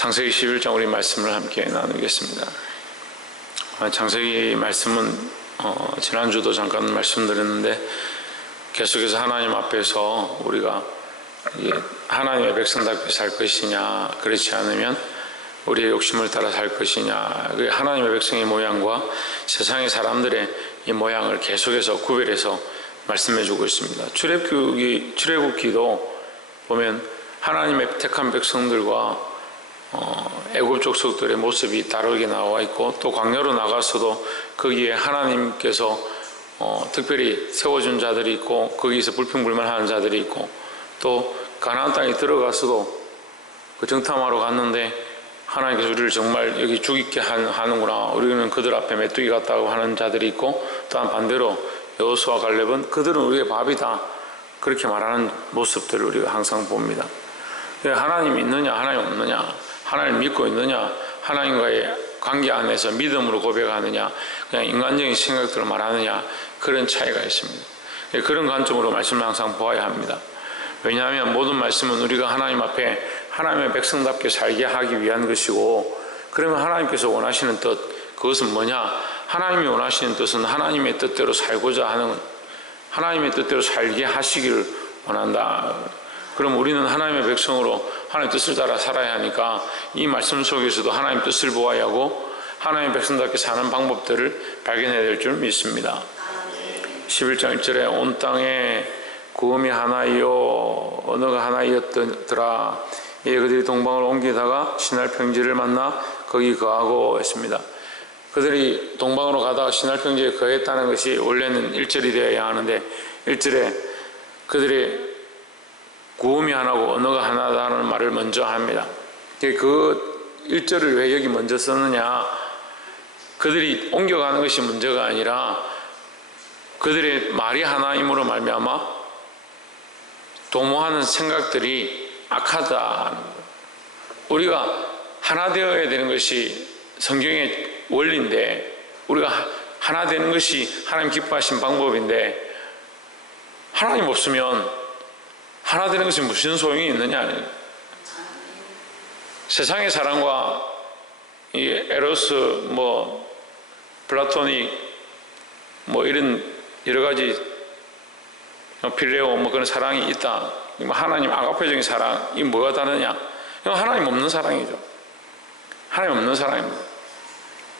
창세기 11장 우리 말씀을 함께 나누겠습니다. 창세기 말씀은 지난주도 잠깐 말씀드렸는데 계속해서 하나님 앞에서 우리가 하나님의 백성답게 살 것이냐, 그렇지 않으면 우리의 욕심을 따라 살 것이냐, 하나님의 백성의 모양과 세상의 사람들의 이 모양을 계속해서 구별해서 말씀해 주고 있습니다. 출애굽기도 보면 하나님의 택한 백성들과 애굽 족속들의 모습이 다르게 나와 있고, 또 광야로 나가서도 거기에 하나님께서 특별히 세워준 자들이 있고, 거기서 불평불만하는 자들이 있고, 또 가나안 땅에 들어가서도 그 정탐하러 갔는데 하나님께서 우리를 정말 여기 죽이게 하는구나, 우리는 그들 앞에 메뚜기 같다고 하는 자들이 있고, 또한 반대로 여호수아 갈렙은 그들은 우리의 밥이다, 그렇게 말하는 모습들을 우리가 항상 봅니다. 하나님이 있느냐 하나님 없느냐, 하나님 믿고 있느냐, 하나님과의 관계 안에서 믿음으로 고백하느냐, 그냥 인간적인 생각들을 말하느냐, 그런 차이가 있습니다. 그런 관점으로 말씀을 항상 보아야 합니다. 왜냐하면 모든 말씀은 우리가 하나님 앞에 하나님의 백성답게 살게 하기 위한 것이고, 그러면 하나님께서 원하시는 뜻, 그것은 뭐냐? 하나님이 원하시는 뜻은 하나님의 뜻대로 살고자 하는, 하나님의 뜻대로 살게 하시기를 원한다. 그럼 우리는 하나님의 백성으로 하나님의 뜻을 따라 살아야 하니까 이 말씀 속에서도 하나님의 뜻을 보아야 하고 하나님의 백성답게 사는 방법들을 발견해야 될 줄 믿습니다. 11장 1절에 온 땅에 구음이 하나이요 언어가 하나이었더라. 이에 그들이 동방을 옮기다가 시날 평지를 만나 거기 거하고 했습니다. 그들이 동방으로 가다가 시날 평지에 거했다는 것이 원래는 1절이 되어야 하는데 1절에 그들이 구음이 하나고 언어가 하나다는 말을 먼저 합니다. 그 1절을 왜 여기 먼저 썼느냐? 그들이 옮겨가는 것이 문제가 아니라 그들의 말이 하나임으로 말미암아 도모하는 생각들이 악하다. 우리가 하나 되어야 되는 것이 성경의 원리인데, 우리가 하나 되는 것이 하나님 기뻐하신 방법인데, 하나님 없으면 하나 되는 것이 무슨 소용이 있느냐? 세상의 사랑과 이 에로스, 플라토닉, 이런 여러 가지 필레오, 그런 사랑이 있다. 하나님 아가페적인 사랑이 뭐가 다르냐? 이건 하나님 없는 사랑이죠. 하나님 없는 사랑입니다.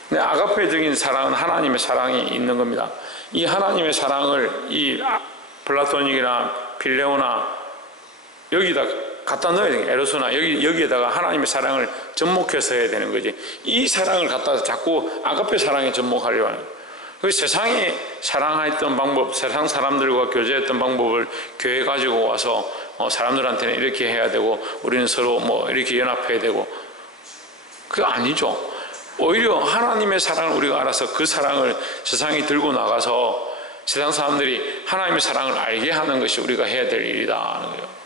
근데 아가페적인 사랑은 하나님의 사랑이 있는 겁니다. 이 하나님의 사랑을 이 플라토닉이나 필레오나 여기다 갖다 넣어야 돼요. 에로스나 여기에다가 하나님의 사랑을 접목해서 해야 되는 거지. 이 사랑을 갖다 자꾸 아가페 사랑에 접목하려고 하는 거예요. 그 세상에 사랑했던 방법, 세상 사람들과 교제했던 방법을 교회에 가지고 와서 사람들한테는 이렇게 해야 되고 우리는 서로 이렇게 연합해야 되고, 그거 아니죠. 오히려 하나님의 사랑을 우리가 알아서 그 사랑을 세상에 들고 나가서 세상 사람들이 하나님의 사랑을 알게 하는 것이 우리가 해야 될 일이다 하는 거예요.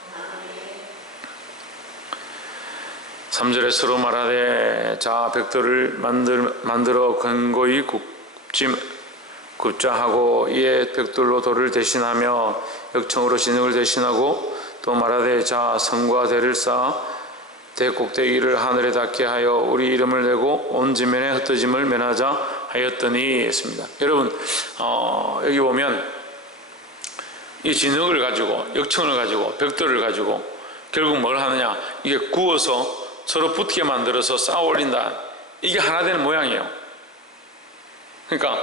3절에 서로 말하되 자 벽돌을 만들어 근고히 굽자 하고, 이에 벽돌로 돌을 대신하며 역청으로 진흙을 대신하고, 또 말하되 자 성과 대를 쌓아 대 꼭대기를 하늘에 닿게 하여 우리 이름을 내고 온 지면에 흩어짐을 면하자 하였더니 했습니다. 여러분 여기 보면 이 진흙을 가지고 역청을 가지고 벽돌을 가지고 결국 뭘 하느냐, 이게 구워서 서로 붙게 만들어서 쌓아 올린다. 이게 하나 되는 모양이에요. 그러니까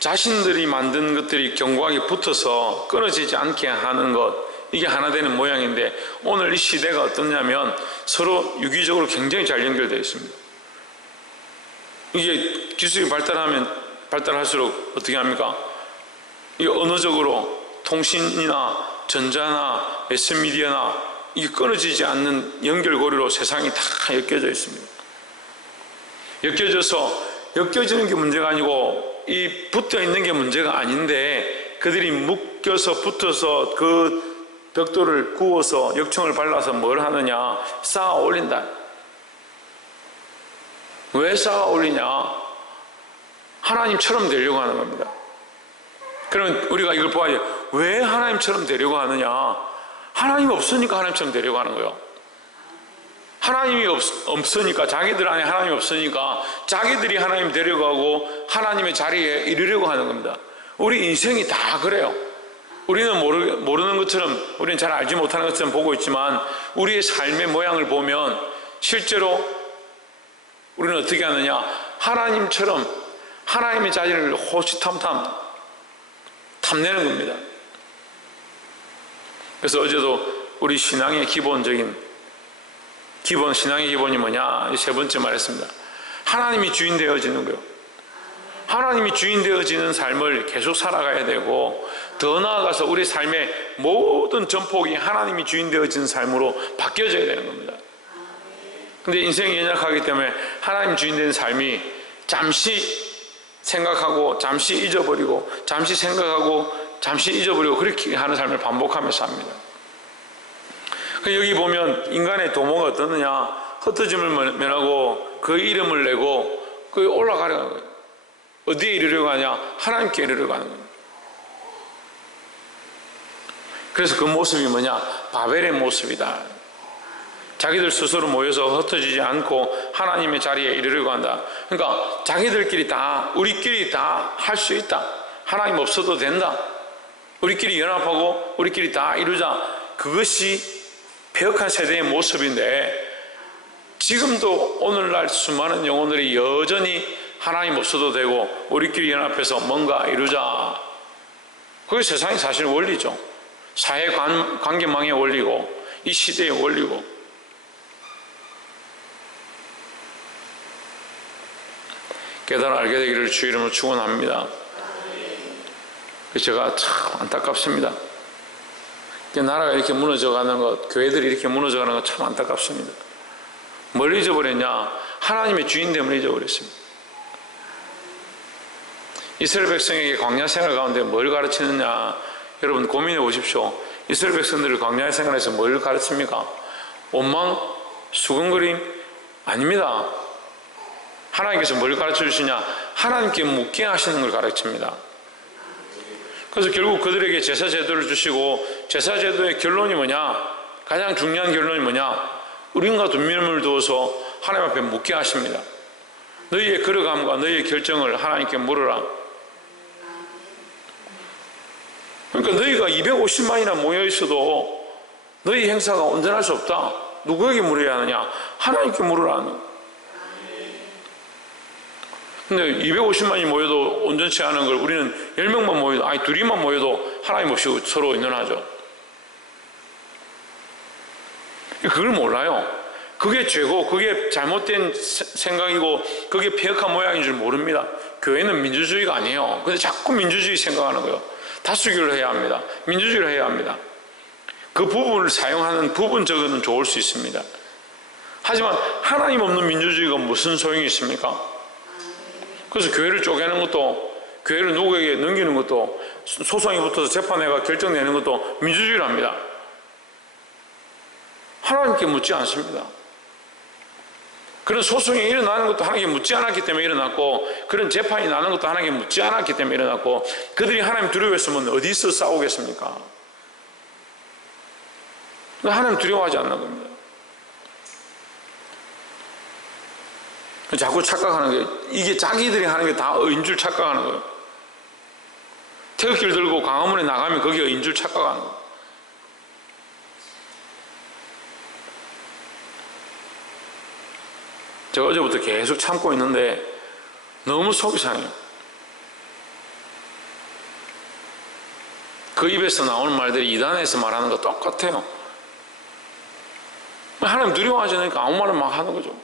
자신들이 만든 것들이 견고하게 붙어서 끊어지지 않게 하는 것, 이게 하나 되는 모양인데, 오늘 이 시대가 어떠냐면 서로 유기적으로 굉장히 잘 연결되어 있습니다. 이게 기술이 발달할수록 어떻게 합니까? 이 언어적으로 통신이나 전자나 S미디어나 이게 끊어지지 않는 연결고리로 세상이 다 엮여져 있습니다. 엮여지는 게 문제가 아니고 이 붙어 있는 게 문제가 아닌데, 그들이 묶여서 붙어서 그 벽돌을 구워서 역청을 발라서 뭘 하느냐, 쌓아 올린다. 왜 쌓아 올리냐? 하나님처럼 되려고 하는 겁니다. 그러면 우리가 이걸 보아야, 왜 하나님처럼 되려고 하느냐? 하나님 없으니까 하나님처럼 되려고 하는 거예요. 하나님이 없으니까, 자기들 안에 하나님이 없으니까 자기들이 하나님 데려가고 하나님의 자리에 이르려고 하는 겁니다. 우리 인생이 다 그래요. 우리는 모르는 것처럼, 우리는 잘 알지 못하는 것처럼 보고 있지만 우리의 삶의 모양을 보면 실제로 우리는 어떻게 하느냐, 하나님처럼 하나님의 자리를 호시탐탐 탐내는 겁니다. 그래서 어제도 우리 신앙의 신앙의 기본이 뭐냐, 세 번째 말했습니다. 하나님이 주인 되어지는 거예요. 하나님이 주인 되어지는 삶을 계속 살아가야 되고, 더 나아가서 우리 삶의 모든 전폭이 하나님이 주인 되어지는 삶으로 바뀌어져야 되는 겁니다. 근데 인생이 연약하기 때문에 하나님 주인 되는 삶이 잠시 생각하고 잠시 잊어버리고 잠시 생각하고 잠시 잊어버리고 그렇게 하는 삶을 반복하면서 합니다. 여기 보면 인간의 도모가 어떠느냐, 흩어짐을 면하고 그 이름을 내고 그 올라가려는 거예요. 어디에 이르려고 하냐? 하나님께 이르려고 하는 거예요. 그래서 그 모습이 뭐냐? 바벨의 모습이다. 자기들 스스로 모여서 흩어지지 않고 하나님의 자리에 이르려고 한다. 그러니까 자기들끼리 다, 우리끼리 다 할 수 있다. 하나님 없어도 된다. 우리끼리 연합하고 우리끼리 다 이루자. 그것이 배역한 세대의 모습인데, 지금도 오늘날 수많은 영혼들이 여전히 하나님 없어도 되고 우리끼리 연합해서 뭔가 이루자. 그게 세상의 사실 원리죠. 사회 관계망의 원리고 이 시대의 원리고. 깨달아 알게 되기를 주 이름으로 축원합니다. 제가 참 안타깝습니다. 나라가 이렇게 무너져가는 것, 교회들이 이렇게 무너져가는 것 참 안타깝습니다. 뭘 잊어버렸냐? 하나님의 주인됨을 잊어버렸습니다. 이스라엘 백성에게 광야 생활 가운데 뭘 가르치느냐? 여러분 고민해 보십시오. 이스라엘 백성들을 광야 생활에서 뭘 가르칩니까? 원망, 수근거림? 아닙니다. 하나님께서 뭘 가르쳐 주시냐? 하나님께 묻게 하시는 걸 가르칩니다. 그래서 결국 그들에게 제사 제도를 주시고, 제사 제도의 결론이 뭐냐? 가장 중요한 결론이 뭐냐? 우린과 분명을 두어서 하나님 앞에 묻게 하십니다. 너희의 걸어감과 너희의 결정을 하나님께 물으라. 그러니까 너희가 250만이나 모여 있어도 너희 행사가 온전할 수 없다. 누구에게 물어야 하느냐? 하나님께 물으라는. 근데 250만이 모여도 온전치 않은 걸 우리는 10명만 모여도, 아니 둘이만 모여도 하나님 없이 서로 의논하죠. 그걸 몰라요. 그게 죄고 그게 잘못된 생각이고 그게 폐역한 모양인 줄 모릅니다. 교회는 민주주의가 아니에요. 근데 자꾸 민주주의 생각하는 거예요. 다수결을 해야 합니다. 민주주의를 해야 합니다. 그 부분을 사용하는 부분적으로는 좋을 수 있습니다. 하지만 하나님 없는 민주주의가 무슨 소용이 있습니까? 그래서 교회를 쪼개는 것도, 교회를 누구에게 넘기는 것도, 소송이 붙어서 재판회가 결정내는 것도 민주주의를 합니다. 하나님께 묻지 않습니다. 그런 소송이 일어나는 것도 하나님께 묻지 않았기 때문에 일어났고, 그런 재판이 나는 것도 하나님께 묻지 않았기 때문에 일어났고, 그들이 하나님 두려워했으면 어디서 싸우겠습니까? 하나님 두려워하지 않는 겁니다. 자꾸 착각하는 게, 이게 자기들이 하는 게 다 의인 줄 착각하는 거예요. 태극기를 들고 광화문에 나가면 그게 의인 줄 착각하는 거예요. 제가 어제부터 계속 참고 있는데 너무 속이 상해요. 그 입에서 나오는 말들이 이단에서 말하는 거 똑같아요. 하나님 두려워하지 않으니까 아무 말을 막 하는 거죠.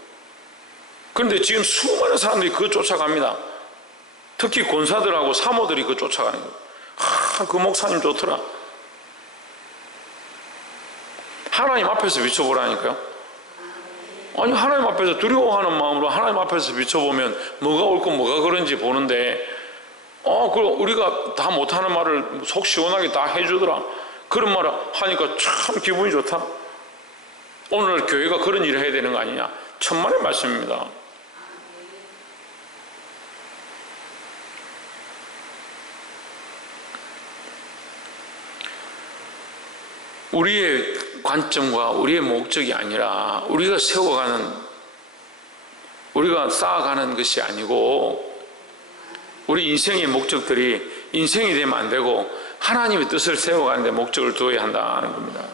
그런데 지금 수많은 사람들이 그거 쫓아갑니다. 특히 권사들하고 사모들이 그거 쫓아가는 거예요. 그 목사님 좋더라. 하나님 앞에서 비춰보라니까요. 아니, 하나님 앞에서 두려워하는 마음으로 하나님 앞에서 비춰보면 뭐가 옳고 뭐가 그런지 보는데, 그럼 우리가 다 못하는 말을 속 시원하게 다 해주더라. 그런 말을 하니까 참 기분이 좋다. 오늘 교회가 그런 일을 해야 되는 거 아니냐. 천만의 말씀입니다. 우리의 관점과 우리의 목적이 아니라 우리가 쌓아가는 것이 아니고 우리 인생의 목적들이 인생이 되면 안 되고 하나님의 뜻을 세워가는 데 목적을 두어야 한다는 겁니다.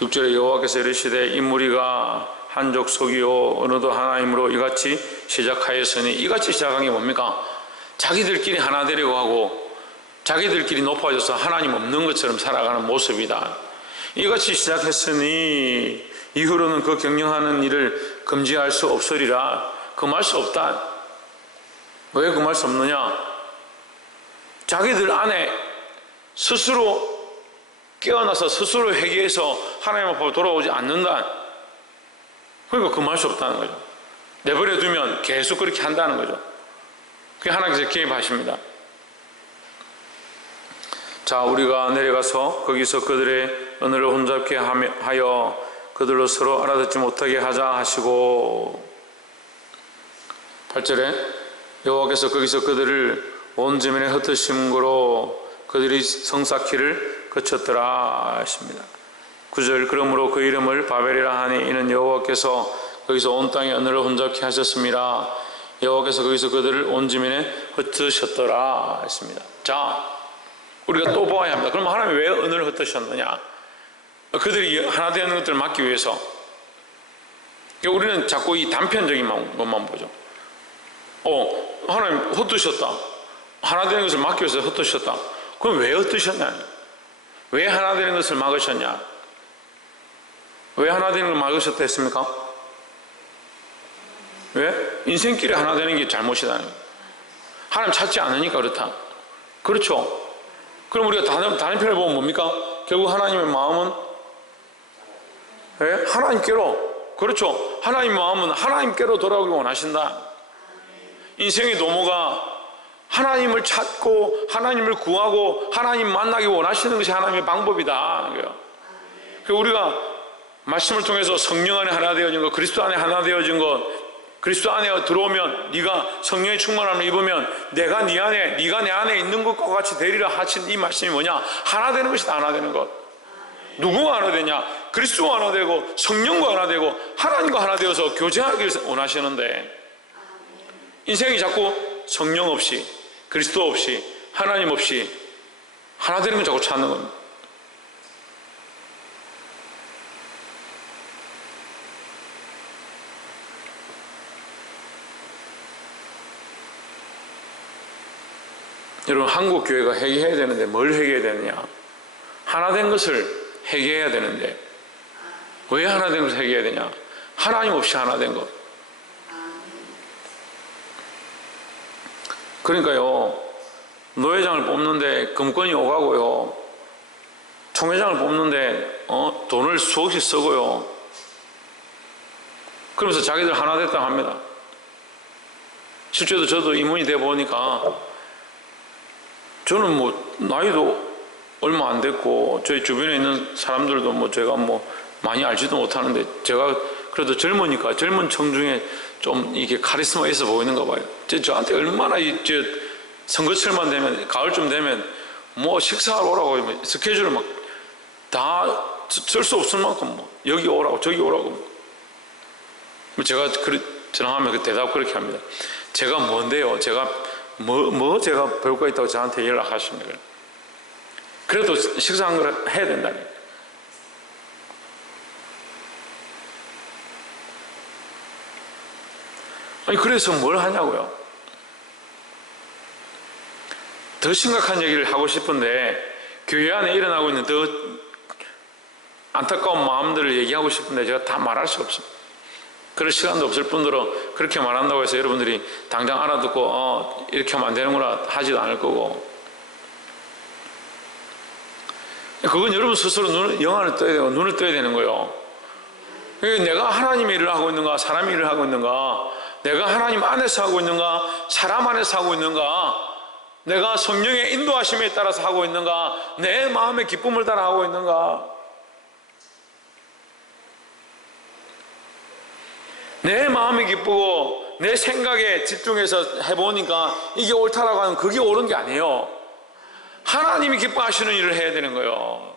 6절에 여호와께서 이르시되 이 무리가 한 족속이요 어느덧 하나님으로 이같이 시작하였으니, 이같이 시작한 게 뭡니까? 자기들끼리 하나 되려고 하고 자기들끼리 높아져서 하나님 없는 것처럼 살아가는 모습이다. 이같이 시작했으니 이후로는 그 경영하는 일을 금지할 수 없으리라. 금할 수 없다. 왜 금할 수 없느냐? 자기들 안에 스스로 깨어나서 스스로 회개해서 하나님 앞으로 돌아오지 않는다. 그러니까 금할 수 없다는 거죠. 내버려 두면 계속 그렇게 한다는 거죠. 그게 하나님께서 개입하십니다. 자, 우리가 내려가서 거기서 그들의 언어를 혼잡게 하여 그들로 서로 알아듣지 못하게 하자 하시고, 8절에 여호와께서 거기서 그들을 온 지면에 흩으심으로 그들이 성쌓기를 그쳤더라 하십니다. 9절, 그러므로 그 이름을 바벨이라 하니 이는 여호와께서 거기서 온 땅에 언어를 혼잡케 하셨습니다. 여호와께서 거기서 그들을 온 지면에 흩으셨더라 했습니다. 자, 우리가 또 보아야 합니다. 그럼 하나님이 왜 언어를 흩으셨느냐? 그들이 하나 되는 것들을 막기 위해서. 우리는 자꾸 이 단편적인 것만 보죠. 하나님 흩으셨다. 하나 되는 것을 막기 위해서 흩으셨다. 그럼 왜 흩으셨냐? 왜 하나 되는 것을 막으셨냐? 왜 하나 되는 걸 막으셨다 했습니까? 왜? 인생길이 하나 되는 게 잘못이다는 거예요. 하나님 찾지 않으니까 그렇다. 그렇죠? 그럼 우리가 다른 편을 보면 뭡니까? 결국 하나님의 마음은 하나님께로, 그렇죠? 하나님의 마음은 하나님께로 돌아오기 원하신다. 인생의 도모가 하나님을 찾고 하나님을 구하고 하나님 만나기 원하시는 것이 하나님의 방법이다. 그래서 우리가 말씀을 통해서 성령 안에 하나 되어진 것, 그리스도 안에 하나 되어진 것, 그리스도 안에 들어오면 네가 성령의 충만함을 입으면 내가 네 안에, 네가 내 안에 있는 것과 같이 되리라 하신 이 말씀이 뭐냐? 하나 되는 것이다. 하나 되는 것. 누구가 하나 되냐? 그리스도가 하나 되고 성령과 하나 되고 하나님과 하나 되어서 교제하기를 원하시는데, 인생이 자꾸 성령 없이 그리스도 없이 하나님 없이 하나 되는 건 자꾸 찾는 겁니다. 여러분, 한국 교회가 회개해야 되는데 뭘 회개해야 되느냐? 하나 된 것을 회개해야 되는데 왜 하나 된 것을 회개해야 되냐? 하나님 없이 하나 된 것. 그러니까요, 노회장을 뽑는데 금권이 오가고요, 총회장을 뽑는데 돈을 수억씩 쓰고요, 그러면서 자기들 하나 됐다고 합니다. 실제로 저도 임원이 돼 보니까 저는 뭐 나이도 얼마 안 됐고 저희 주변에 있는 사람들도 뭐 제가 뭐 많이 알지도 못하는데, 제가 그래도 젊으니까 젊은 청 중에 좀 이게 카리스마 있어 보이는가 봐요. 저한테 얼마나 선거철만 되면, 가을쯤 되면 뭐 식사하러 오라고 스케줄을 막 다 쓸 수 없을 만큼 뭐 여기 오라고 저기 오라고. 제가 전화하면 그 대답 그렇게 합니다. 제가 뭔데요? 제가 제가 배울 거 있다고 저한테 연락하십니다. 그래도 식사한 걸 해야 된다니. 아니, 그래서 뭘 하냐고요? 더 심각한 얘기를 하고 싶은데, 교회 안에 일어나고 있는 더 안타까운 마음들을 얘기하고 싶은데 제가 다 말할 수 없습니다. 그럴 시간도 없을 뿐더러 그렇게 말한다고 해서 여러분들이 당장 알아듣고 이렇게 하면 안 되는구나 하지도 않을 거고, 그건 여러분 스스로 영안을 떠야 되고 눈을 떠야 되는 거예요. 내가 하나님의 일을 하고 있는가, 사람의 일을 하고 있는가, 내가 하나님 안에서 하고 있는가, 사람 안에서 하고 있는가, 내가 성령의 인도하심에 따라서 하고 있는가, 내 마음의 기쁨을 따라 하고 있는가. 내 마음이 기쁘고 내 생각에 집중해서 해보니까 이게 옳다라고 하면 그게 옳은 게 아니에요. 하나님이 기뻐하시는 일을 해야 되는 거예요.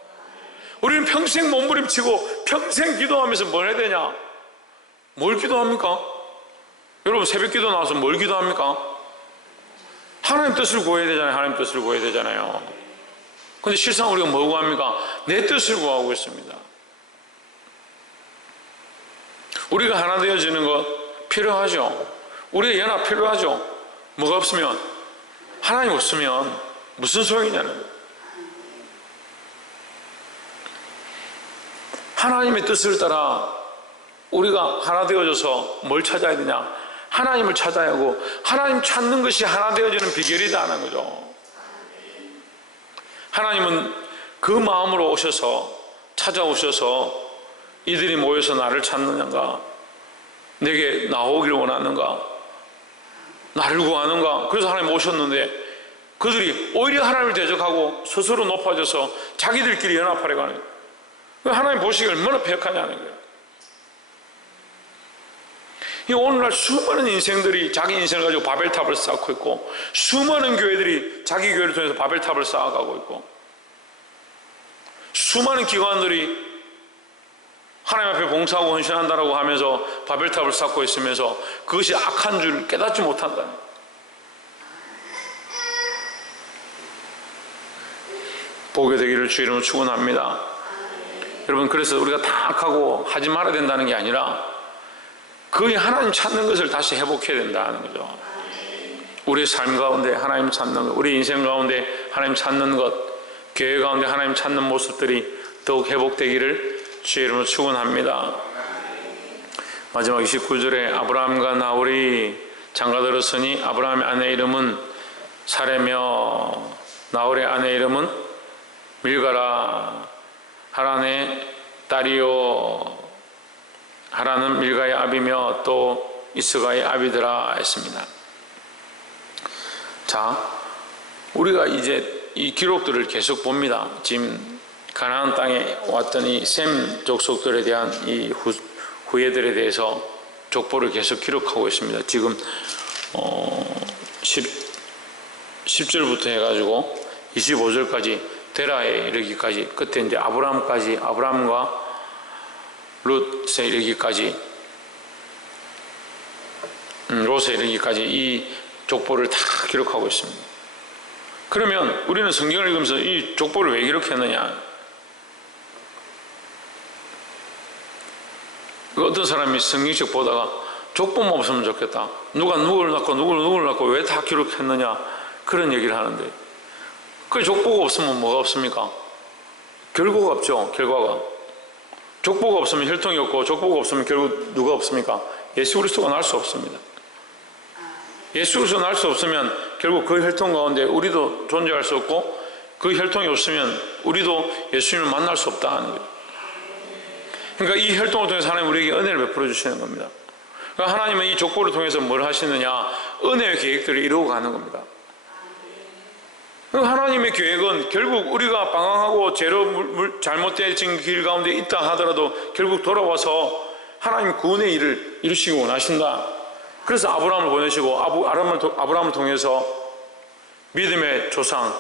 우리는 평생 몸부림치고 평생 기도하면서 뭘 해야 되냐? 뭘 기도합니까? 여러분 새벽 기도 나와서 뭘 기도합니까? 하나님 뜻을 구해야 되잖아요. 하나님 뜻을 구해야 되잖아요. 근데 실상 우리가 뭐 구합니까? 내 뜻을 구하고 있습니다. 우리가 하나 되어지는 것 필요하죠. 우리의 연합 필요하죠. 뭐가 없으면, 하나님 없으면 무슨 소용이냐는 거예요. 하나님의 뜻을 따라 우리가 하나 되어져서 뭘 찾아야 되냐? 하나님을 찾아야 하고, 하나님 찾는 것이 하나 되어지는 비결이다 하는 거죠. 하나님은 그 마음으로 오셔서, 찾아오셔서 이들이 모여서 나를 찾느냐가, 내게 나오기를 원하는가, 나를 구하는가. 그래서 하나님 오셨는데 그들이 오히려 하나님을 대적하고 스스로 높아져서 자기들끼리 연합하려고 하는 거예요. 하나님 보시기에 얼마나 배역하냐는 거예요. 오늘날 수많은 인생들이 자기 인생을 가지고 바벨탑을 쌓고 있고, 수많은 교회들이 자기 교회를 통해서 바벨탑을 쌓아가고 있고, 수많은 기관들이 하나님 앞에 봉사하고 헌신한다라고 하면서 바벨탑을 쌓고 있으면서 그것이 악한 줄 깨닫지 못한다는 거예요. 보게 되기를 주 이름으로 축원합니다. 여러분, 그래서 우리가 다 악하고 하지 말아야 된다는 게 아니라 거의 하나님 찾는 것을 다시 회복해야 된다는 거죠. 우리의 삶 가운데 하나님 찾는 것, 우리 인생 가운데 하나님 찾는 것, 교회 가운데 하나님 찾는 모습들이 더욱 회복되기를 주의 이름으로 축원합니다. 마지막 29절에 아브라함과 나홀이 장가들었으니 아브라함의 아내 이름은 사레며 나홀의 아내 이름은 밀가라. 하란의 딸이요 하란은 밀가의 아비며 또 이스가의 아비더라 했습니다. 자, 우리가 이제 이 기록들을 계속 봅니다. 지금 가나안 땅에 왔더니 셈 족속들에 대한 이 후예들에 대해서 족보를 계속 기록하고 있습니다. 지금 10절부터 해가지고 25절까지 데라에 이르기까지, 끝에 이제 아브라함까지, 아브라함과 롯에 이르기까지, 롯에 이르기까지 이 족보를 다 기록하고 있습니다. 그러면 우리는 성경을 읽으면서 이 족보를 왜 기록했느냐? 어떤 사람이 성경책 보다가 족보만 없으면 좋겠다, 누가 누구를 낳고 누구를 낳고 왜 다 기록했느냐, 그런 얘기를 하는데, 그 족보가 없으면 뭐가 없습니까? 결과가 없죠. 결과가. 족보가 없으면 혈통이 없고, 족보가 없으면 결국 누가 없습니까? 예수 그리스도가 날 수 없습니다. 예수 그리스도가 날 수 없으면 결국 그 혈통 가운데 우리도 존재할 수 없고, 그 혈통이 없으면 우리도 예수님을 만날 수 없다 하는 거예요. 그러니까 이 혈통을 통해서 하나님 우리에게 은혜를 베풀어 주시는 겁니다. 그러니까 하나님은 이 족보를 통해서 뭘 하시느냐? 은혜의 계획들을 이루어 가는 겁니다. 하나님의 계획은 결국 우리가 방황하고 죄로 잘못된 길 가운데 있다 하더라도 결국 돌아와서 하나님 구원의 일을 이루시기 원하신다. 그래서 아브라함을 보내시고 아브라함을 통해서 믿음의 조상,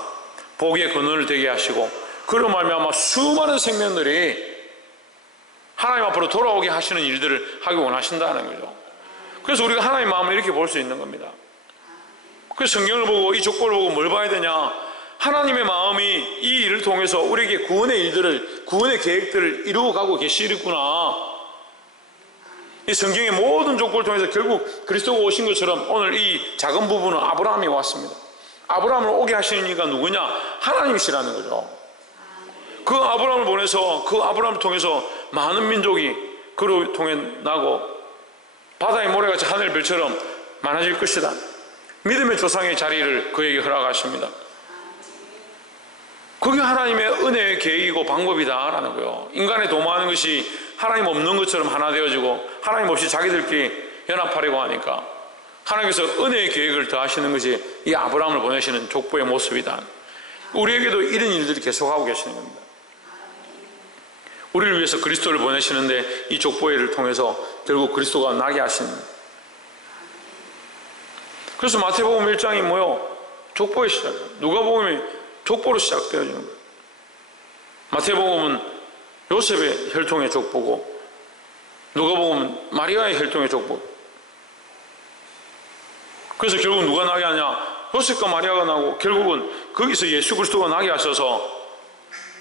복의 근원을 되게 하시고, 그로 말미암아 수많은 생명들이 하나님 앞으로 돌아오게 하시는 일들을 하기 원하신다는 거죠. 그래서 우리가 하나님의 마음을 이렇게 볼 수 있는 겁니다. 그래서 성경을 보고 이 족보를 보고 뭘 봐야 되냐? 하나님의 마음이 이 일을 통해서 우리에게 구원의 일들을, 구원의 계획들을 이루어가고 계시구나. 이 성경의 모든 족보를 통해서 결국 그리스도가 오신 것처럼 오늘 이 작은 부분은 아브라함이 왔습니다. 아브라함을 오게 하시는 이가 누구냐? 하나님이시라는 거죠. 그 아브라함을 보내서 그 아브라함을 통해서 많은 민족이 그로 통해 나고 바다의 모래같이 하늘 별처럼 많아질 것이다. 믿음의 조상의 자리를 그에게 허락하십니다. 그게 하나님의 은혜의 계획이고 방법이다라는 거예요. 인간의 도모하는 것이 하나님 없는 것처럼 하나 되어지고 하나님 없이 자기들끼리 연합하려고 하니까 하나님께서 은혜의 계획을 더하시는 것이 이 아브라함을 보내시는 족보의 모습이다. 우리에게도 이런 일들이 계속하고 계시는 겁니다. 우리를 위해서 그리스도를 보내시는데 이 족보회를 통해서 결국 그리스도가 나게 하신. 그래서 마태복음 1장이 뭐요? 족보의 시작이에요. 누가복음이 족보로 시작되어지는 거예요. 마태복음은 요셉의 혈통의 족보고 누가 보면 마리아의 혈통의 족보. 그래서 결국 누가 나게 하냐? 요셉과 마리아가 나고 결국은 거기서 예수 그리스도가 나게 하셔서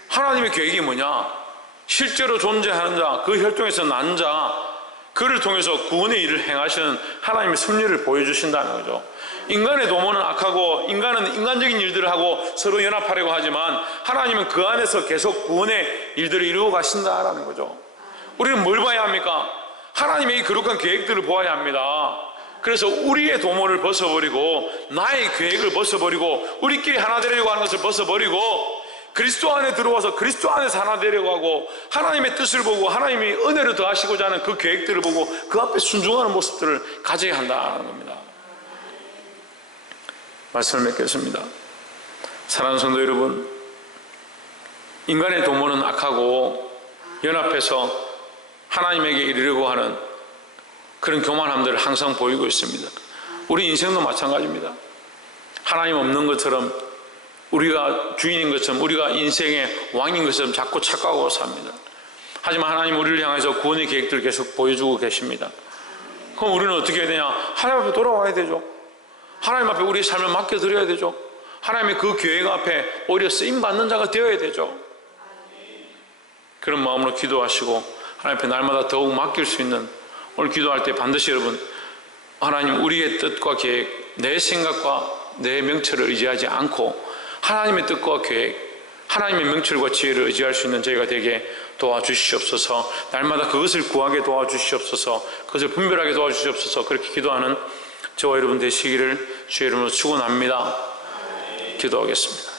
하나님의 계획이 뭐냐? 실제로 존재하는 자, 그 혈통에서 난 자, 그를 통해서 구원의 일을 행하시는 하나님의 섭리를 보여주신다는 거죠. 인간의 도모는 악하고 인간은 인간적인 일들을 하고 서로 연합하려고 하지만 하나님은 그 안에서 계속 구원의 일들을 이루어 가신다라는 거죠. 우리는 뭘 봐야 합니까? 하나님의 이 거룩한 계획들을 보아야 합니다. 그래서 우리의 도모를 벗어버리고 나의 계획을 벗어버리고 우리끼리 하나 되려고 하는 것을 벗어버리고 그리스도 안에 들어와서 그리스도 안에서 하나 되려고 하고 하나님의 뜻을 보고 하나님이 은혜를 더하시고자 하는 그 계획들을 보고 그 앞에 순종하는 모습들을 가져야 한다는 겁니다. 말씀을 맺겠습니다. 사랑하는 성도 여러분, 인간의 도모는 악하고 연합해서 하나님에게 이르려고 하는 그런 교만함들을 항상 보이고 있습니다. 우리 인생도 마찬가지입니다. 하나님 없는 것처럼 우리가 주인인 것처럼 우리가 인생의 왕인 것처럼 자꾸 착각하고 삽니다. 하지만 하나님 우리를 향해서 구원의 계획들을 계속 보여주고 계십니다. 그럼 우리는 어떻게 해야 되냐? 하나님 앞에 돌아와야 되죠. 하나님 앞에 우리의 삶을 맡겨드려야 되죠. 하나님의 그 계획 앞에 오히려 쓰임받는 자가 되어야 되죠. 그런 마음으로 기도하시고 하나님 앞에 날마다 더욱 맡길 수 있는, 오늘 기도할 때 반드시 여러분, 하나님 우리의 뜻과 계획, 내 생각과 내 명철을 의지하지 않고 하나님의 뜻과 계획, 하나님의 명철과 지혜를 의지할 수 있는 저희가 되게 도와주시옵소서. 날마다 그것을 구하게 도와주시옵소서. 그것을 분별하게 도와주시옵소서. 그렇게 기도하는 저와 여러분 되시기를 주의 이름으로 축원합니다. 기도하겠습니다.